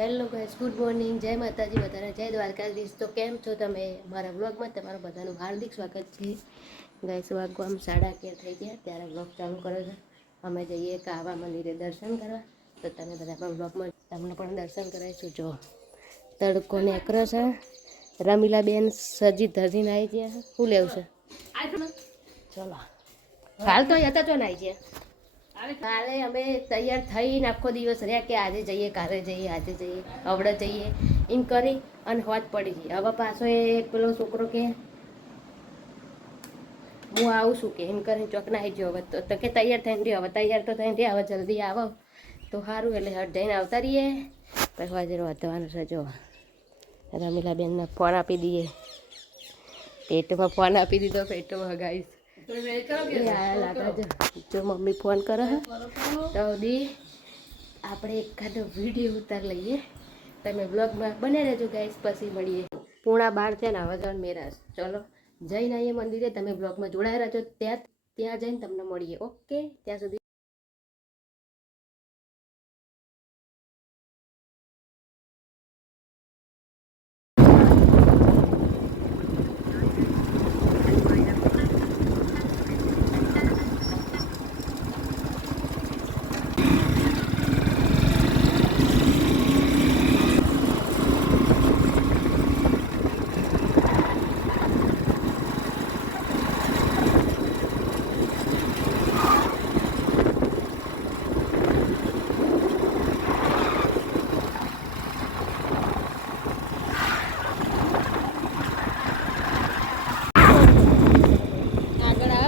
Hello guys, good morning, જય માતાજી, બધાને જય દ્વારકાધીશ। તો કેમ છો તમે? મારા વ્લોગમાં તમારું બધાનું હાર્દિક સ્વાગત છે। ગાઈસ વાગો આમ 11:30 થઈ ગયા, ત્યારે વ્લોગ ચાલુ કર્યો છે। અમે જઈએ કાવા મંદિરે દર્શન કરવા, તો તમે બધા પણ વ્લોગમાં તમને પણ દર્શન કરાવીશું। જો તડકો નેકરો છે, રમીલાબેન સજી ધજીને આવી ગયા। શું લેવું છે? ચલો હાલ તો હતા તો નાઈ ગયા। કાલે અમે તૈયાર થઈને આખો દિવસ રહ્યા કે આજે જઈએ, કાલે જઈએ, આજે જઈએ, હવડે જઈએ એમ કરી અને હોજ પડી ગઈ। હવે પાછો એ પેલો છોકરો કે હું આવું છું કે એમ કરીને ચોકના આવી ગયો। હવે તો કે તૈયાર થઈને રહ્યો, હવે તૈયાર તો થઈને રહ્યા, હવે જલ્દી આવો તો સારું। એટલે હટ જઈને આવતા રહીએ, પછી આજે વધવાનું છે। જો રમીલાબેનને ફોન આપી દઈએ, પેટમાં ફોન આપી દીધો, પેટમાં ગાઈસ જો મમ્મી ફોન કરે તો દી આપણે એકાદો વિડીયો ઉતાર લઈએ। તમે બ્લોગમાં બને રહેજો ગાઈસ, પછી મળીએ। 11:30 છે ને, હવે જવાનું મેરાજ। ચલો જઈને આવીએ મંદિરે, તમે બ્લોગમાં જોડાયા રહેજો। ત્યાં જઈને તમને મળીએ। ઓકે, ત્યાં સુધી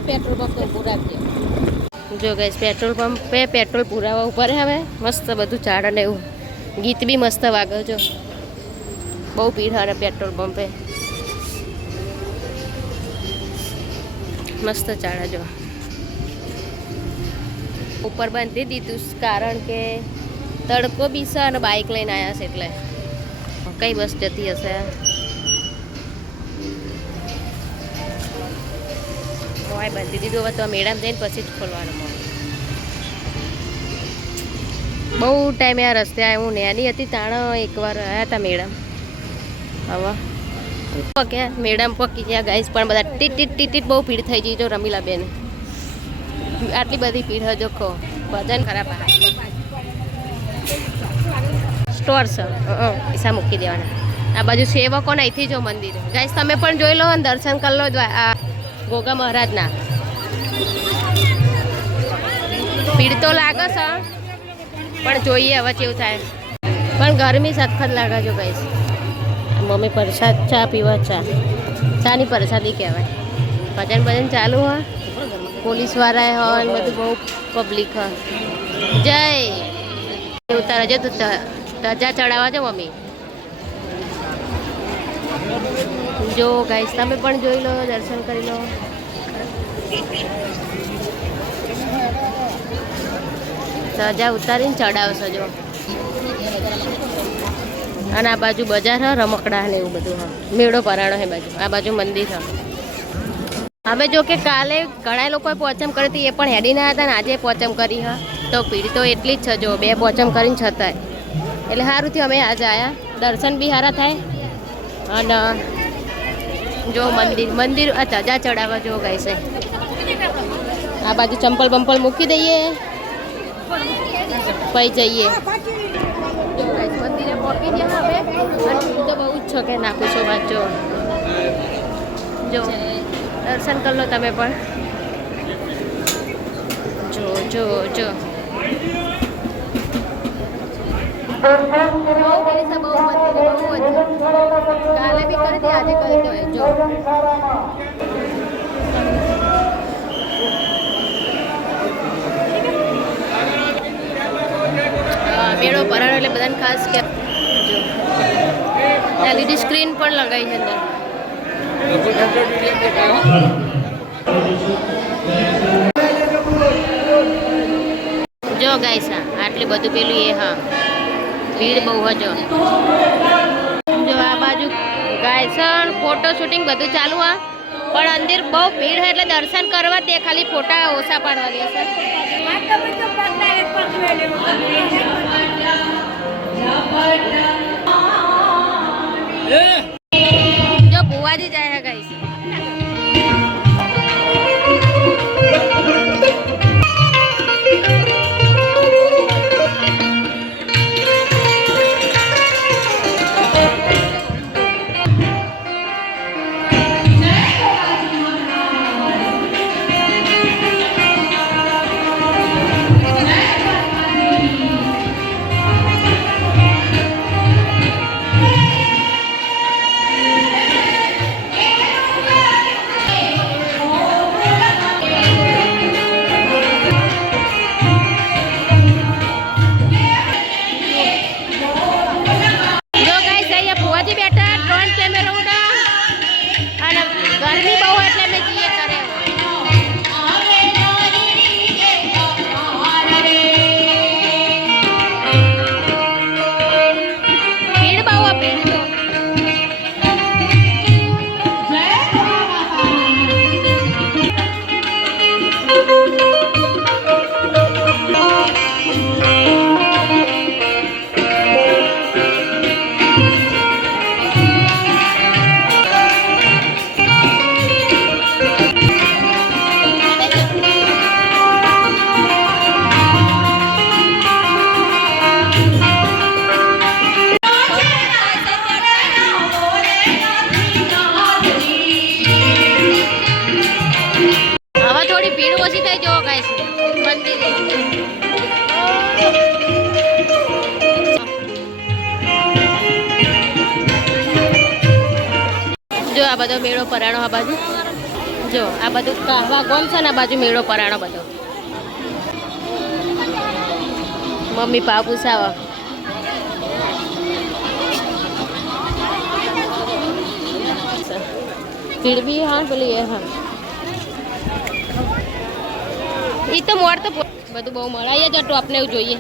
पेट्रोल पंप तो पूरा जो गैस पेट्रोल पंप पे पेट्रोल पूरा ऊपर है। हमें मस्त बधु झाड़ ने गीत भी मस्त वागे। जो बहु भीड़ है पेट्रोल पंप पे, मस्त झाड़ा। जो ऊपर बांधी दीधु कारण के तड़को बी से और बाइक लईने आया से એટલે कई बस जती हशे। बांधी दीधुं, हवे तो मेडम जईने पछी ज खोलवानुं। बहु टाइम आ रस्ते आया, हूँ नानी हती ताण एक बार आया था मेडम। हवे पक्या मेडम पकी गया गाइस, पण बधा टीट टीट टीट टीट बहु भीड़ थई गई। जो रमीलाबेन आटली बधी भीड़ है, जोखो वजन खराब स्टोर से पैसा मूकी देवाना। आ बाजू सेवको नहीं जो मंदिर गाइस, तमे पण जोई लो, दर्शन कर लो गोगा महाराज ना। भीड़ तो लागे छे, पण जोईए हवे केवुं थाय। पण गरमी सखत लागे। जो गाइस मम्मी प्रसाद चा पीवा, चानी प्रसादी कहेवाय। भजन भजन चालू है, पुलिस वाला है, बधु बहु पब्लिक है। जय उतारा जो धजा चढ़ावा जो मम्मी। जो गाइस तमे पण जोई लो, दर्शन करी लो। धजा उतारीने चढ़ावशो। जो અને આ બાજુ બજાર है, રમકડા ને એવું બધું है, મેળો ભરાણો है बाजू। आ बाजू मंदिर है। हमें जो कि काले घणा लोकोए पोचम करी थी, ए पण हेडीने आया था ने आजे पोचम करी है। तो भीड़ तो एटली ज छे। जो 2 पोचम करीने छतांय એટલે સારું થયું અમે આજે આયા। દર્શન બી સારા થાય અને જો મંદિર આ ધજા ચડાવવા જો ગાઈસ। આ બાજુ ચંપલ બંપલ મૂકી દઈએ, પછી જઈએ। જો ગાઈસ મંદિરે પહોંચી ગયા હવે, અને ભીડ તો બહુ જ છે કે ના પૂછો વાત। જો दर्शन कर लो तमे पण। जो जो जो काले भी कर दी, आज कर दो। जो मेड़ो भराणो એટલે બધાને ખાસ કે જો એલઈડી સ્ક્રીન પણ લગાવી છે અંદર। जो गाइस आटली बधु पेलू ये हाँ भीड़ बहु है। जो आ बाजू गाइस फोटो शूटिंग बधु चालू है, पण अंदर बहु भीड़ है એટલે दर्शन करवा ते खाली फोटा ओछा पाड़वा देशे। આ બધો મેળો પરાણો આ બાજુ જો આ બધું કાહવા ગોમ છે ને આ બાજુ મેળો પરાણો બધો મમ્મી પા પૂછાવા ભીડ બી હા પેલી એ હા એ તો મોડ તો બધું બહુ મળે અહીંયા જ ટોપને એવું જોઈએ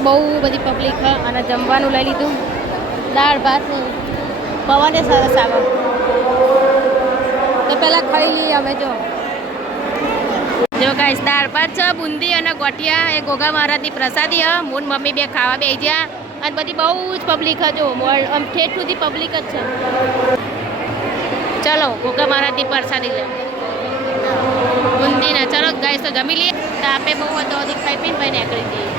બહુ બધી પબ્લિક અને જમવાનું લઈ લીધું દાળ ભાત પવને સરસ આવે તો પહેલાં ખાઈ લઈએ અમે જો ગાઈસ દાળ ભાત છે બુંદી અને ગોટિયા એ ગોગા મહારાજની પ્રસાદી હ મૂન મમ્મી બે ખાવા બે ગયા અને બધી બહુ જ પબ્લિક જો આમ ઠેઠ સુધી પબ્લિક જ છે ચલો ગોગા મહારાજની પ્રસાદી લે બુંદીના ચલો ગાઈસ તો જમી લઈએ તાપે બહુ હતો ખાઈ પીને ભાઈ નીકળી જઈએ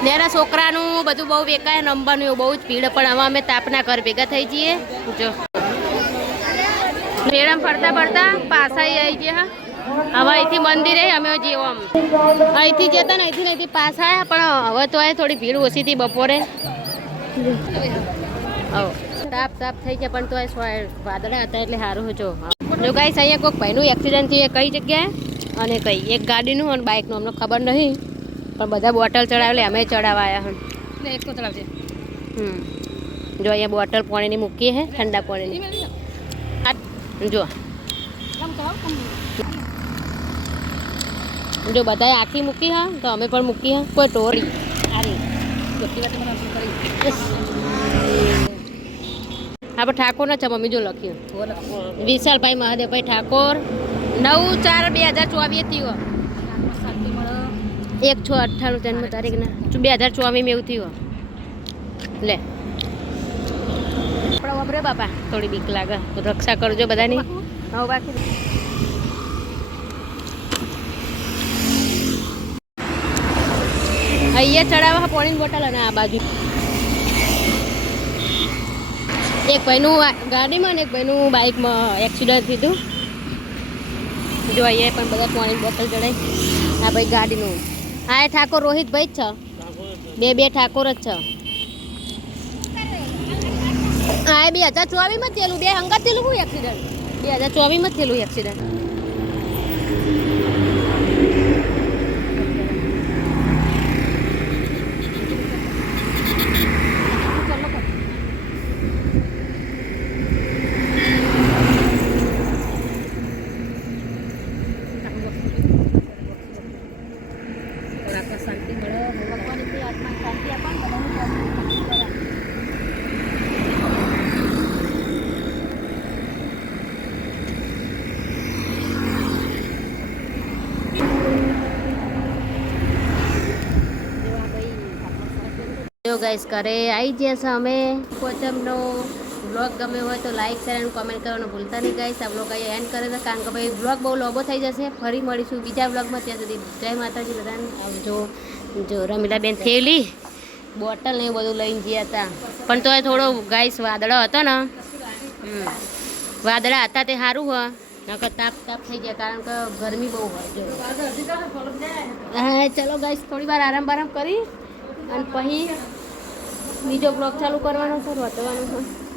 નેરા છોકરાનું બધું બહુ વેકાય રમવાનું એવું બહુ જ ભીડ પણ આમાં અમે તાપના ઘર ભેગા થઈ જઈએ જો મેળામાં ફરતા ફરતા પાછા આવી ગયા હવે અહીંથી મંદિરે અમે જેવો અહીંથી જતા ને અહીંથી પાછા આવ્યા પણ હવે તો આ થોડી ભીડ ઓછી હતી બપોરે તાપ તાપ થઈ ગયા પણ તો વાદળા હતા એટલે સારું જો જો ગાઈસ અહીંયા કોઈક ભાઈનું એક્સિડન્ટ થયું કઈ જગ્યાએ અને કઈ એક ગાડીનું અને બાઇકનું અમને ખબર નહીં પણ બધા બોટલ ચડાવેલી અમે ચડાવવા આવ્યા હમ એક તો ચડાવજે જો અહીંયા બોટલ પાણીની મૂકી હે ઠંડા પાણીની જો જો બધાએ આખી મૂકી હા તો અમે પણ મૂકી હા કોઈ ટોરી આપણે ઠાકોર ન છે મમ્મી જો લખ્યું વિશાલભાઈ મહાદેવભાઈ ઠાકોર 9/4/2024 થયો 1/6/98 જન્મ તારીખના 2024 એવું થયું લે આપણે વાપરે બાપા થોડી બીક લાગે તો રક્ષા કરજો બધાની હવે બાકી અહીંયા ચડાવવા પાણીની બોટલ અને આ બાજુ એક ભાઈનું ગાડીમાં ને એક ભાઈનું બાઇકમાં એક્સિડન્ટ થયું જો અહીંયા પણ બધા પાણીની બોટલ ચડાવી આ ભાઈ ગાડીનું હા એ ઠાકોર રોહિતભાઈ જ છે બે ઠાકોર જ છે હા એ 2024 થયેલું બે હંગાત થયેલું કોઈ એક્સિડન્ટ 2024 થયેલું એક્સિડન્ટ શાંતિ મળે ભગવાનની આત્મા શાંતિ આપે જો ગાઈસ કરે આવી ગયા છે અમે કોચમનો બ્લોગ ગમે હોય તો લાઈક શેર અને કોમેન્ટ કરવાનું ભૂલતા નહીં ગાઈસ આ બ્લોગ અહીંયા એન્ડ કરે છે કારણ કે ભાઈ બ્લોગ બહુ લોબો થઈ જશે ફરી મળીશું બીજા બ્લોગમાં ત્યાં સુધી જય માતાજી બધાને આવજો જો રમીલાબેન થેલી બોટલ ને એવું બધું લઈને ગયા હતા પણ તો એ થોડો ગાઈસ વાદળો હતો ને વાદળા હતા તે સારું હોય નકર તાપ થઈ જાય કારણ કે ગરમી બહુ હોય જો હા ચલો ગાઈસ થોડી વાર આરામ બારામ કરી અને પછી બીજો બ્લોગ ચાલુ કરવાનો છે રોતવાનું છે